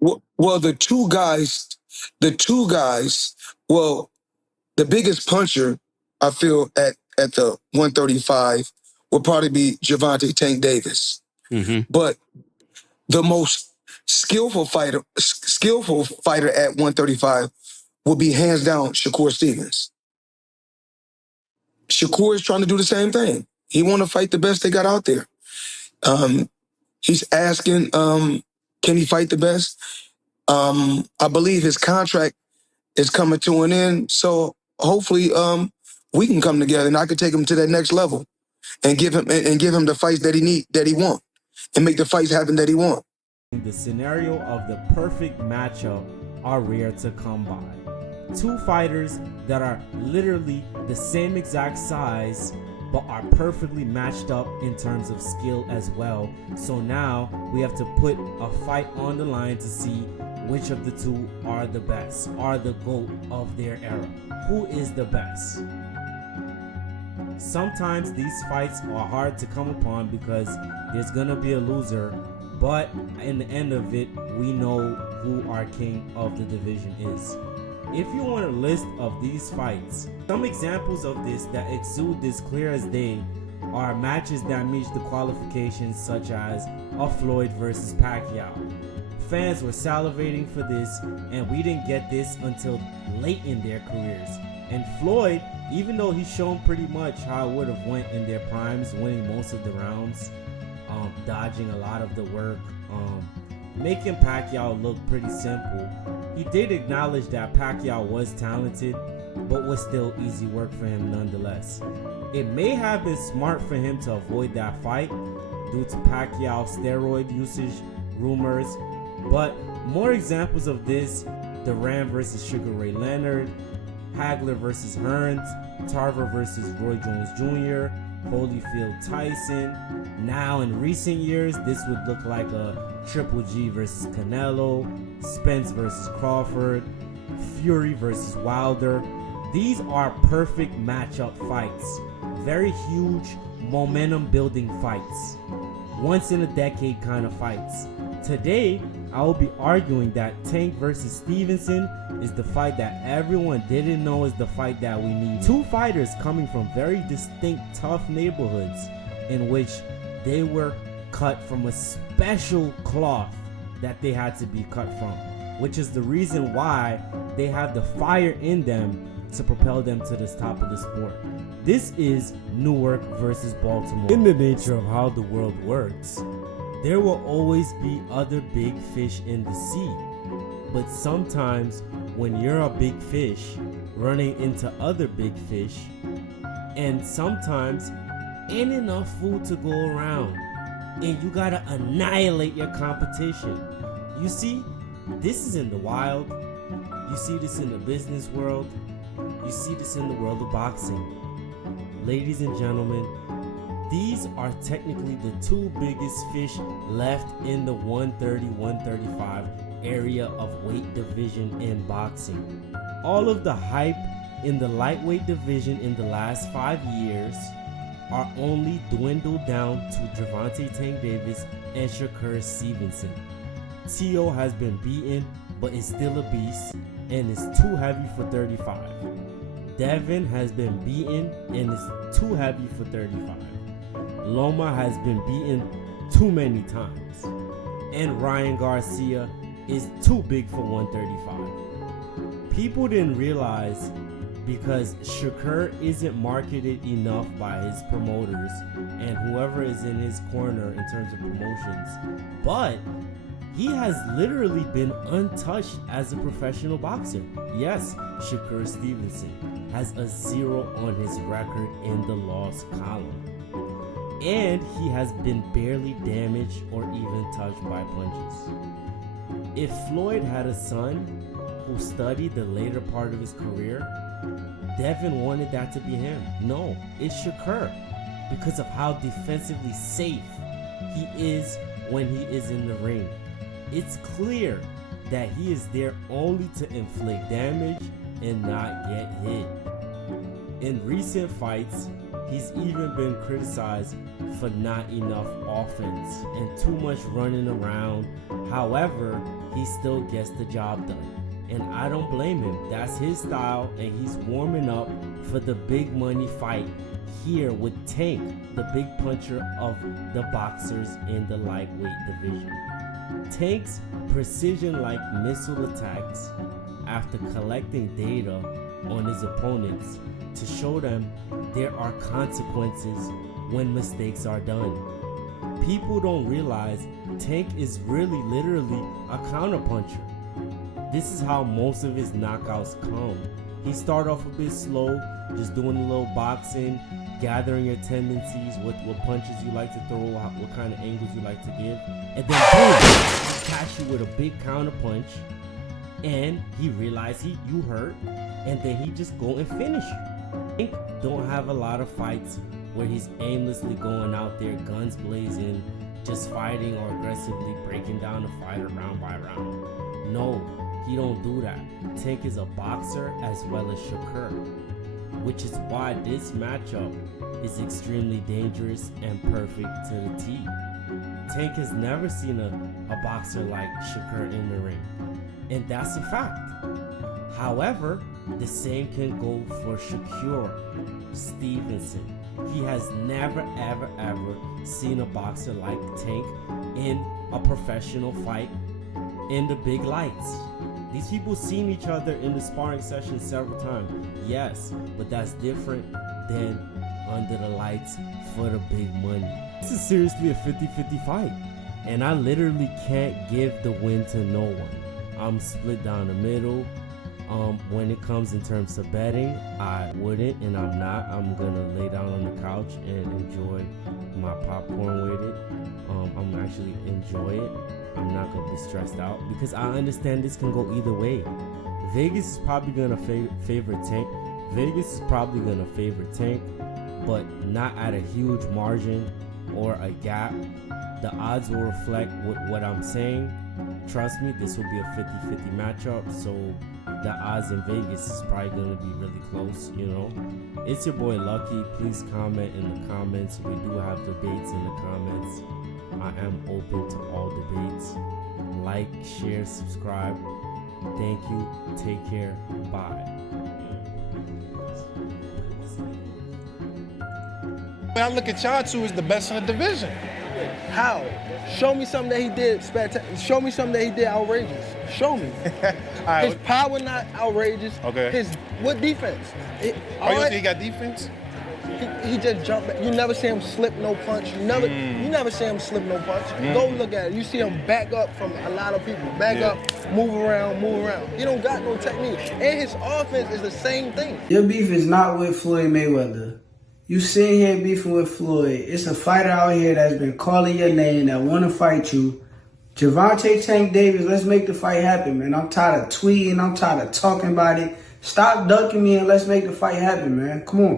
Well, the two guys, well, the biggest puncher I feel at the 135 will probably be Gervonta Tank Davis. Hmm. But the most skillful fighter at 135 will be hands down Shakur Stevens. Shakur is trying to do the same thing. He want to fight the best they got out there. Um, he's asking, can he fight the best? I believe his contract is coming to an end, so hopefully, we can come together and I can take him to that next level and give him the fights that he want, and make the fights happen that he want. The scenario of the perfect matchup are rare to come by. Two fighters that are literally the same exact size but are perfectly matched up in terms of skill as well. So now we have to put a fight on the line to see which of the two are the best, are the GOAT of their era. Who is the best? Sometimes these fights are hard to come upon because there's gonna be a loser, but in the end of it, we know who our king of the division is. If you want a list of these fights, some examples of this that exude this clear as day are matches that meet the qualifications, such as a Floyd versus Pacquiao. Fans were salivating for this, and we didn't get this until late in their careers. And Floyd, even though he's shown pretty much how it would have went in their primes, winning most of the rounds, dodging a lot of the work, making Pacquiao look pretty simple, he did acknowledge that Pacquiao was talented, but was still easy work for him nonetheless. It may have been smart for him to avoid that fight due to Pacquiao's steroid usage rumors, but more examples of this: Duran versus Sugar Ray Leonard, Hagler versus Hearns, Tarver versus Roy Jones Jr., Holyfield Tyson. Now in recent years, this would look like a Triple G versus Canelo, Spence versus Crawford, Fury versus Wilder. These are perfect matchup fights. Very huge momentum building fights. Once in a decade kind of fights. Today, I will be arguing that Tank versus Stevenson is the fight that everyone didn't know is the fight that we need. Two fighters coming from very distinct, tough neighborhoods in which they were cut from a special cloth that they had to be cut from, which is the reason why they have the fire in them to propel them to the top of the sport. This is Newark versus Baltimore. In the nature of how the world works, there will always be other big fish in the sea. But sometimes when you're a big fish running into other big fish, and sometimes ain't enough food to go around, and you gotta annihilate your competition. You see, this is in the wild. You see this in the business world. You see this in the world of boxing. Ladies and gentlemen, these are technically the two biggest fish left in the 130-135 area of weight division in boxing. All of the hype in the lightweight division in the last 5 years are only dwindled down to Gervonta Tank Davis and Shakur Stevenson. T.O. has been beaten but is still a beast and is too heavy for 35. Devin has been beaten and is too heavy for 35. Loma has been beaten too many times. And Ryan Garcia is too big for 135. People didn't realize, because Shakur isn't marketed enough by his promoters and whoever is in his corner in terms of promotions, but he has literally been untouched as a professional boxer. Yes, Shakur Stevenson has a 0 on his record in the loss column. And he has been barely damaged or even touched by punches. If Floyd had a son who studied the later part of his career, Devin wanted that to be him. No, it's Shakur, because of how defensively safe he is when he is in the ring. It's clear that he is there only to inflict damage and not get hit. In recent fights, he's even been criticized for not enough offense and too much running around. However, he still gets the job done. And I don't blame him. That's his style, and he's warming up for the big money fight here with Tank, the big puncher of the boxers in the lightweight division. Tank's precision-like missile attacks, after collecting data on his opponents to show them there are consequences when mistakes are done. People don't realize Tank is really literally a counterpuncher. This is how most of his knockouts come. He started off a bit slow, just doing a little boxing, gathering your tendencies, what punches you like to throw, what kind of angles you like to give, and then boom, he catch you with a big counter punch, and he realized you hurt, and then he just go and finish you. Tank don't have a lot of fights where he's aimlessly going out there, guns blazing, just fighting or aggressively breaking down the fighter round by round. No, he don't do that. Tank is a boxer as well as Shakur, which is why this matchup is extremely dangerous and perfect to the T. Tank has never seen a boxer like Shakur in the ring, and that's a fact. However, the same can go for Shakur Stevenson. He has never ever seen a boxer like Tank in a professional fight in the big lights. These people seen each other in the sparring session several times, yes, but that's different than under the lights for the big money. This is seriously a 50-50 fight, and I literally can't give the win to no one. I'm split down the middle. When it comes in terms of betting, I wouldn't, and I'm not. I'm gonna lay down on the couch and enjoy my popcorn with it. I'm actually enjoy it. I'm not gonna be stressed out because I understand this can go either way. Vegas is probably gonna favor Tank. Vegas is probably gonna favor Tank, but not at a huge margin or a gap. The odds will reflect what I'm saying. Trust me, this will be a 50-50 matchup, so the odds in Vegas is probably going to be really close, you know. It's your boy Lucky. Please comment in the comments. We do have debates in the comments. I am open to all debates. Like, share, subscribe. Thank you. Take care. Bye. I look at y'all two as the best in the division. How? Show me something that he did spectacular. Show me something that he did outrageous. Show me. All His right. power not outrageous. Okay. What defense? You think he got defense? He just jumped back. You never see him slip no punch. You never see him slip no punch. Go look at it. You see him back up from a lot of people. Back up, move around. He don't got no technique. And his offense is the same thing. Your beef is not with Floyd Mayweather. You sitting here beefing with Floyd. It's a fighter out here that's been calling your name that want to fight you. Gervonta Tank Davis, let's make the fight happen, man. I'm tired of tweeting. I'm tired of talking about it. Stop ducking me and let's make the fight happen, man. Come on.